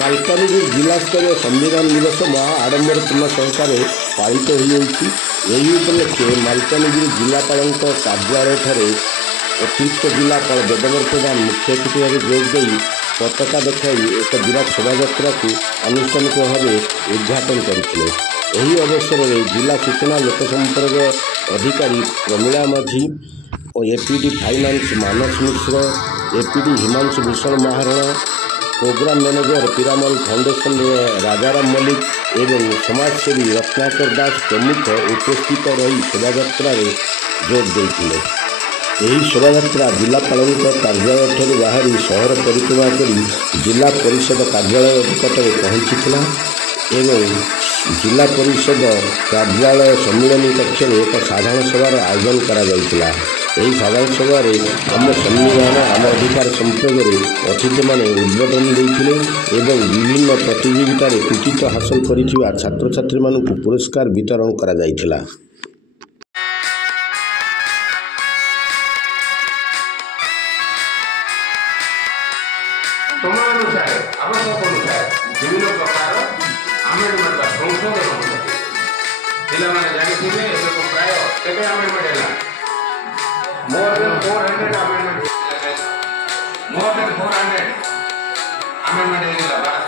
मालकानगिरी जिला स्तरीय संविधान दिवस महा आडंबरपूर्ण सहकार पालित होती उपलक्षे मालकानगिरी जिलापाल कार्यालय अतिरिक्त जिलापाल बेदबर प्रधान मुख्य अतिथि भाव जोगदे पताका देखाई एक विराट शोभा को आनुष्ठानिक भाव उद्घाटन करते। यही अवसर में जिला सूचना लोकसंपर्क अधिकारी प्रमीला माझी और APD finance Manas Mishra, APD Himanshu Bhushan Maharana, programme manager Piramal foundation Rajaram Mallik एवं समाजसेवी रत्नाकर दास प्रमुख उपस्थित रही शोभा जोग देते। यही शोभा जिलापाल कार्यालय बाहरी शहर परिक्रमा कर जिला परिषद कार्यालय निकट में पहुंचीला एवं जिला परिषद कार्यालय सम्मिलन कक्ष में एक साधारण सभार आयोजन करा। यही साधारण सभार आम संविधान आम अधिकार संपर्क अतिथि मैंने उद्बोधन देते एवं विभिन्न प्रतियोगिता कृतित्व हासिल कर छात्र छात्री मानक पुरस्कार वितरण करा। समय अनुसार आवश्यक अनुसार विभिन्न प्रकार आमेंडमेंट का संशोधन पिलाने जानिथिबे एबे प्राय केते आमेंडमेंट हैला more than 400 amendment more than 400 amendment हैला